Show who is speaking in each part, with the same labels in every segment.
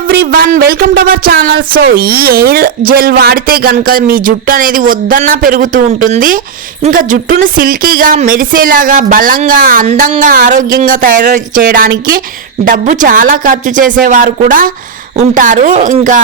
Speaker 1: Every one welcome to our channel. So ఈ hair gel వాడితే కనుక మీ జుట్టు అనేది వద్దన్నా పెరుగుతూ ఉంటుంది. ఇంకా జుట్టును సిల్కీగా మెరిసేలాగా బలంగా అందంగా ఆరోగ్యంగా తయారు చేయడానికి డబ్బు చాలా ఖర్చు చేసేవారు కూడా ఉంటారు. ఇంకా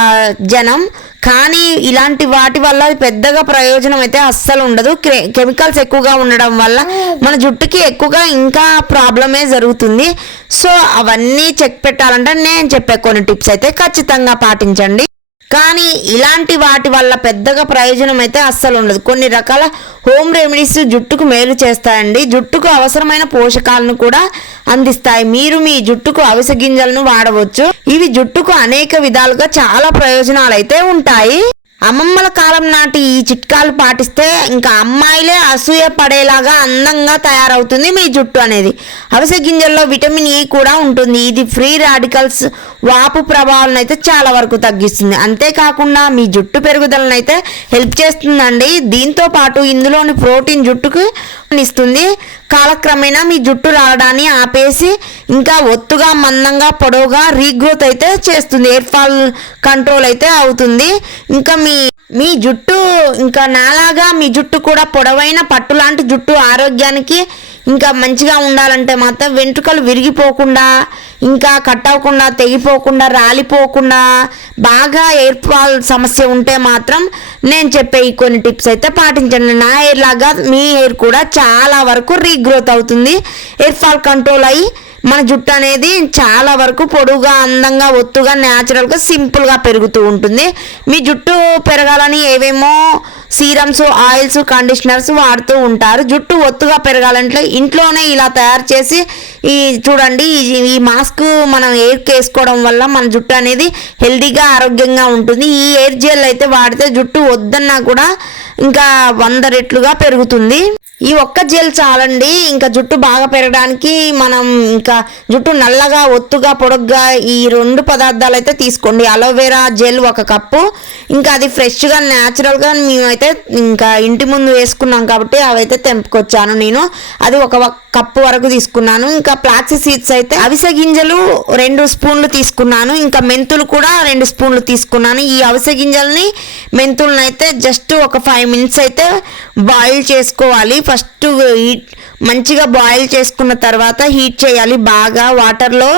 Speaker 1: జనం కానీ ఇలాంటి వాటి వల్ల పెద్దగా ప్రయోజనం అయితే అస్సలు ఉండదు. కె- కెమికల్స్ ఎక్కువగా ఉండడం వల్ల మన జుట్టుకి ఎక్కువగా ఇంకా ప్రాబ్లమే జరుగుతుంది. సో అవన్నీ చెక్ పెట్టాలంటే నేను చెప్పే కొన్ని టిప్స్ అయితే ఖచ్చితంగా పాటించండి. కానీ ఇలాంటి వాటి వల్ల పెద్దగా ప్రయోజనం అయితే అస్సలు ఉండదు. కొన్ని రకాల హోమ్ రెమెడీస్ జుట్టుకు మేలు చేస్తాయండి. జుట్టుకు అవసరమైన పోషకాలను కూడా అందిస్తాయి. మీరు మీ జుట్టుకు అవిసె గింజలను వాడవచ్చు. ఇవి జుట్టుకు అనేక విధాలుగా చాలా ప్రయోజనాలు అయితే ఉంటాయి. అమ్మమ్మల కాలం నాటి ఈ చిట్కాలు పాటిస్తే ఇంకా అమ్మాయిలే అసూయ పడేలాగా అందంగా తయారవుతుంది మీ జుట్టు అనేది. అవిసె గింజల్లో విటమిన్ ఈ కూడా ఉంటుంది. ఇది ఫ్రీ రాడికల్స్ వాపు ప్రభావాలను అయితే చాలా వరకు తగ్గిస్తుంది. అంతేకాకుండా మీ జుట్టు పెరుగుదలను అయితే హెల్ప్ చేస్తుందండి. దీంతో పాటు ఇందులోని ప్రోటీన్ జుట్టుకు ఇస్తుంది కాలక్రమేణా మీ జుట్టు రావడాన్ని ఆపేసి ఇంకా ఒత్తుగా మందంగా పొడవుగా రీగ్రోత్ అయితే చేస్తుంది. హెయిర్ ఫాల్ కంట్రోల్ అయితే అవుతుంది. ఇంకా మీ మీ జుట్టు ఇంకా నాలాగా మీ జుట్టు కూడా పొడవైన పట్టు లాంటి జుట్టు ఆరోగ్యానికి ఇంకా మంచిగా ఉండాలంటే మాత్రం వెంట్రుకలు విరిగిపోకుండా ఇంకా కట్ అవ్వకుండా తెగిపోకుండా రాలిపోకుండా బాగా ఎయిర్ ఫాల్ సమస్య ఉంటే మాత్రం నేను చెప్పే ఈ కొన్ని టిప్స్ అయితే పాటించండి. నా హెయిర్ లాగా మీ హెయిర్ కూడా చాలా వరకు రీగ్రోత్ అవుతుంది. ఎయిర్ ఫాల్ కంట్రోల్ అయ్యి మన జుట్టు అనేది చాలా వరకు పొడుగా అందంగా ఒత్తుగా న్యాచురల్గా సింపుల్గా పెరుగుతూ ఉంటుంది. మీ జుట్టు పెరగాలని ఏవేమో సీరమ్స్ ఆయిల్స్ కండిషనర్స్ వాడుతూ ఉంటారు. జుట్టు ఒత్తుగా పెరగాలంటే ఇంట్లోనే ఇలా తయారు చేసి ఈ చూడండి ఈ- ఈ మాస్క్ మనం ఎయిర్కి వేసుకోవడం వల్ల మన జుట్టు అనేది హెల్తీగా ఆరోగ్యంగా ఉంటుంది. ఈ ఎయిర్ జెల్ అయితే వాడితే జుట్టు వద్దన్నా కూడా ఇంకా వంద రెట్లుగా పెరుగుతుంది. ఈ ఒక్క జెల్ చాలండి. ఇంకా జుట్టు బాగా పెరగడానికి మనం ఇంకా జుట్టు నల్లగా ఒత్తుగా పొడగ్గా ఈ రెండు పదార్థాలు అయితే తీసుకోండి. అలోవెరా జెల్ ఒక కప్పు. ఇంకా అది ఫ్రెష్గా న్యాచురల్గా మేమైతే ఇంకా ఇంటి ముందు వేసుకున్నాం కాబట్టి అవైతే తెంపుకొచ్చాను నేను. అది ఒక కప్పు వరకు తీసుకున్నాను. ఇంకా ఫ్లాక్స్ సీడ్స్ అయితే అవిసె గింజలు రెండు స్పూన్లు తీసుకున్నాను. ఇంకా మెంతులు కూడా రెండు స్పూన్లు తీసుకున్నాను. ఈ అవిసె గింజల్ని మెంతులను అయితే జస్ట్ ఒక ఫైవ్ మినిట్స్ అయితే బాయిల్ చేసుకోవాలి. ఫస్ట్ హీట్ మంచిగా బాయిల్ చేసుకున్న తర్వాత హీట్ చేయాలి. బాగా వాటర్లో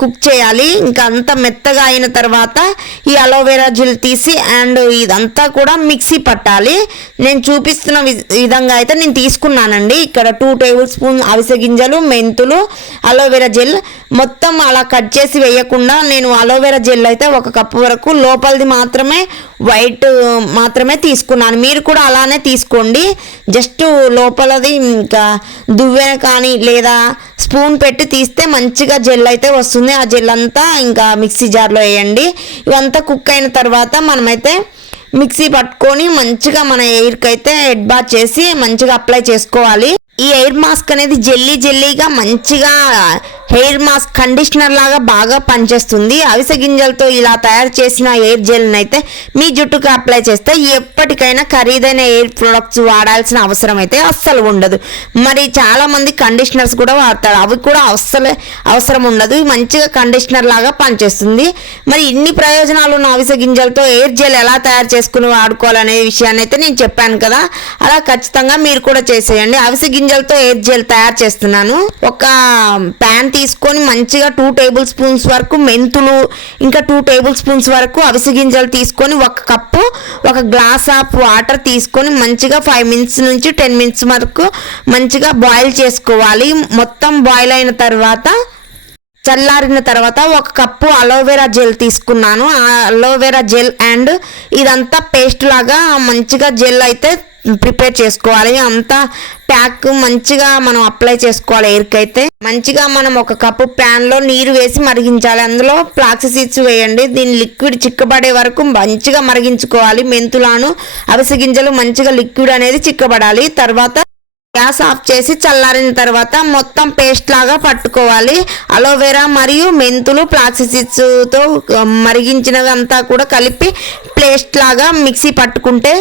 Speaker 1: కుక్ చేయాలి. ఇంకా అంత మెత్తగా అయిన తర్వాత ఈ అలోవెరా జెల్ తీసి అండ్ ఇదంతా కూడా మిక్సీ పట్టాలి. నేను చూపిస్తున్న వి- విధంగా అయితే నేను తీసుకున్నానండి. ఇక్కడ టూ టేబుల్ స్పూన్ అవిసె గింజలు మెంతులు అలోవెరా జెల్. మొత్తం అలా కట్ చేసి వేయకుండా నేను అలోవెరా జెల్ అయితే ఒక కప్పు వరకు లోపలిది మాత్రమే వైట్ మాత్రమే తీసుకున్నాను. మీరు కూడా అలానే తీసుకోండి. జస్ట్ లోపలది ఇంకా దువ్వెన కానీ లేదా స్పూన్ పెట్టి తీస్తే మంచిగా జెల్ అయితే వస్తుంది. ఆ జెల్ అంతా ఇంకా మిక్సీ జార్లో వేయండి. ఇవంతా కుక్ అయిన తర్వాత మనమైతే మిక్సీ పట్టుకొని మంచిగా మన ఎయిర్కి అయితే హెడ్ బాత్ చేసి మంచిగా అప్లై చేసుకోవాలి. ఈ ఎయిర్ మాస్క్ అనేది జెల్లీ జెల్లీగా మంచిగా హెయిర్ మాస్క్ కండిషనర్ లాగా బాగా పనిచేస్తుంది. అవిసె గింజలతో ఇలా తయారు చేసిన ఎయిర్ జెల్ని అయితే మీ జుట్టుకు అప్లై చేస్తే ఎప్పటికైనా ఖరీదైన ఎయిర్ ప్రొడక్ట్స్ వాడాల్సిన అవసరం అయితే అస్సలు ఉండదు. మరి చాలామంది కండిషనర్స్ కూడా వాడతారు. అవి కూడా అస్సలు అవసరం ఉండదు. మంచిగా కండిషనర్ లాగా పనిచేస్తుంది. మరి ఇన్ని ప్రయోజనాలు ఉన్న అవిసె గింజలతో ఎయిర్ జెల్ ఎలా తయారు చేసుకుని వాడుకోవాలనే విషయాన్ని అయితే నేను చెప్పాను కదా. అలా ఖచ్చితంగా మీరు కూడా చేసేయండి. అవిసె గింజలతో ఎయిర్ జెల్ తయారు చేస్తున్నాను. ఒక ప్యాన్ తీసుకొని మంచిగా టూ టేబుల్ స్పూన్స్ వరకు మెంతులు ఇంకా టూ టేబుల్ స్పూన్స్ వరకు అవిసె గింజలు తీసుకొని ఒక కప్పు ఒక గ్లాస్ ఆఫ్ వాటర్ తీసుకొని మంచిగా ఫైవ్ మినిట్స్ నుంచి టెన్ మినిట్స్ వరకు మంచిగా బాయిల్ చేసుకోవాలి. మొత్తం బాయిల్ అయిన తర్వాత చల్లారిన తర్వాత ఒక కప్పు అలోవెరా జెల్ తీసుకున్నాను. ఆ అలోవెరా జెల్ అండ్ ఇదంతా పేస్ట్ లాగా మంచిగా జెల్ అయితే ప్రిపేర్ చేసుకోవాలి. అంతా ప్యాక్ మంచిగా మనం అప్లై చేసుకోవాలి ఎయిర్కి అయితే మంచిగా మనం ఒక కప్పు ప్యాన్లో నీరు వేసి మరిగించాలి. అందులో ఫ్లాక్స్ సీడ్స్ వేయండి. దీని లిక్విడ్ చిక్కబడే వరకు మంచిగా మరిగించుకోవాలి. మెంతులను అవిసె గింజలు మంచిగా లిక్విడ్ అనేది చిక్కబడాలి. తర్వాత గ్యాస్ ఆఫ్ చేసి చల్లారిన తర్వాత మొత్తం పేస్ట్ లాగా పట్టుకోవాలి. అలోవెరా మరియు మెంతులు ప్లాక్సిసిట్స్తో మరిగించినవి అంతా కూడా కలిపి పేస్ట్ లాగా మిక్సీ పట్టుకుంటే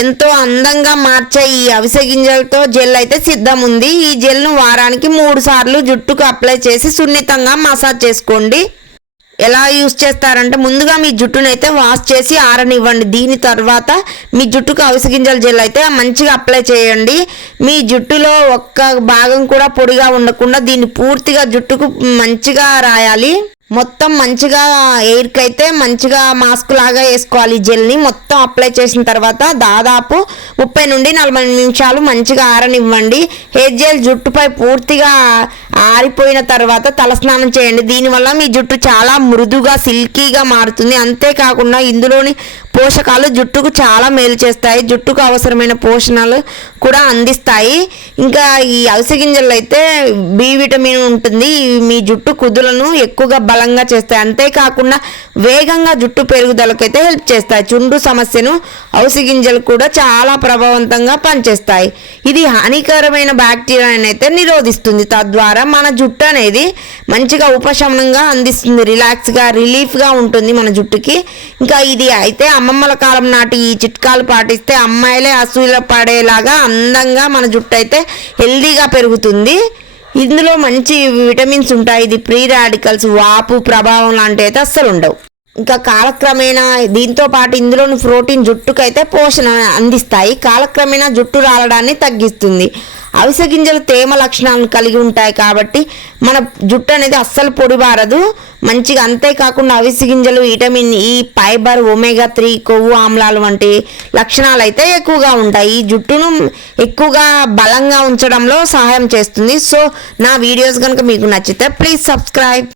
Speaker 1: ఎంతో అందంగా మార్చే ఈ అవిసె గింజలతో జెల్ అయితే సిద్ధం ఉంది ఈ జెల్ను వారానికి మూడు సార్లు జుట్టుకు అప్లై చేసి సున్నితంగా మసాజ్ చేసుకోండి. ఎలా యూస్ చేస్తారంటే ముందుగా మీ జుట్టును అయితే వాష్ చేసి ఆరనివ్వండి. దీని తర్వాత మీ జుట్టుకు అవిసె గింజల జెల్ అయితే మంచిగా అప్లై చేయండి. మీ జుట్టులో ఒక్క భాగం కూడా పొడిగా ఉండకుండా దీన్ని పూర్తిగా జుట్టుకు మంచిగా రాయాలి. మొత్తం మంచిగా ఎయిర్కి అయితే మంచిగా మాస్క్ లాగా వేసుకోవాలి. జెల్ని మొత్తం అప్లై చేసిన తర్వాత దాదాపు ముప్పై నుండి నలభై నిమిషాలు మంచిగా ఆరనివ్వండి. హెయిర్ జెల్ జుట్టుపై పూర్తిగా ఆరిపోయిన తర్వాత తలస్నానం చేయండి. దీనివల్ల మీ జుట్టు చాలా మృదుగా సిల్కీగా మారుతుంది. అంతేకాకుండా ఇందులోని పోషకాలు జుట్టుకు చాలా మేలు చేస్తాయి. జుట్టుకు అవసరమైన పోషణలు కూడా అందిస్తాయి. ఇంకా ఈ అవిసె గింజల్లో అయితే బి విటమిన్ ఉంటుంది. మీ జుట్టు కుదులను ఎక్కువగా బలంగా చేస్తాయి. అంతేకాకుండా వేగంగా జుట్టు పెరుగుదలకైతే హెల్ప్ చేస్తాయి. చుండు సమస్యను అవిసె గింజలు కూడా చాలా ప్రభావవంతంగా పనిచేస్తాయి. ఇది హానికరమైన బ్యాక్టీరియాని అయితే నిరోధిస్తుంది. తద్వారా మన జుట్టు అనేది మంచిగా ఉపశమనంగా అందిస్తుంది. రిలాక్స్గా రిలీఫ్గా ఉంటుంది మన జుట్టుకి. ఇంకా ఇది అయితే అమ్మమ్మల కాలం నాటి ఈ చిట్కాలు పాటిస్తే అమ్మాయిలే అసూయ పడేలాగా అందంగా మన జుట్టు అయితే హెల్దీగా పెరుగుతుంది. ఇందులో మంచి విటమిన్స్ ఉంటాయి. ఇది ప్రీ రాడికల్స్ వాపు ప్రభావం లాంటివి అయితే అస్సలు ఉండవు. ఇంకా కాలక్రమేణా దీంతో పాటు ఇందులోని ప్రోటీన్ జుట్టుకైతే పోషణ అందిస్తాయి. కాలక్రమేణా జుట్టు రాలడాన్ని తగ్గిస్తుంది. అవిసె గింజలు తేమ లక్షణాలను కలిగి ఉంటాయి కాబట్టి మన జుట్టు అనేది అస్సలు పొడిబారదు మంచిగా అంతేకాకుండా అవిసె గింజలు vitamin E fibre omega three కొవ్వు ఆమ్లాలు వంటి లక్షణాలు అయితే ఎక్కువగా ఉంటాయి. ఈ జుట్టును ఎక్కువగా బలంగా ఉంచడంలో సహాయం చేస్తుంది. సో నా వీడియోస్ కనుక మీకు నచ్చితే ప్లీజ్ సబ్స్క్రైబ్.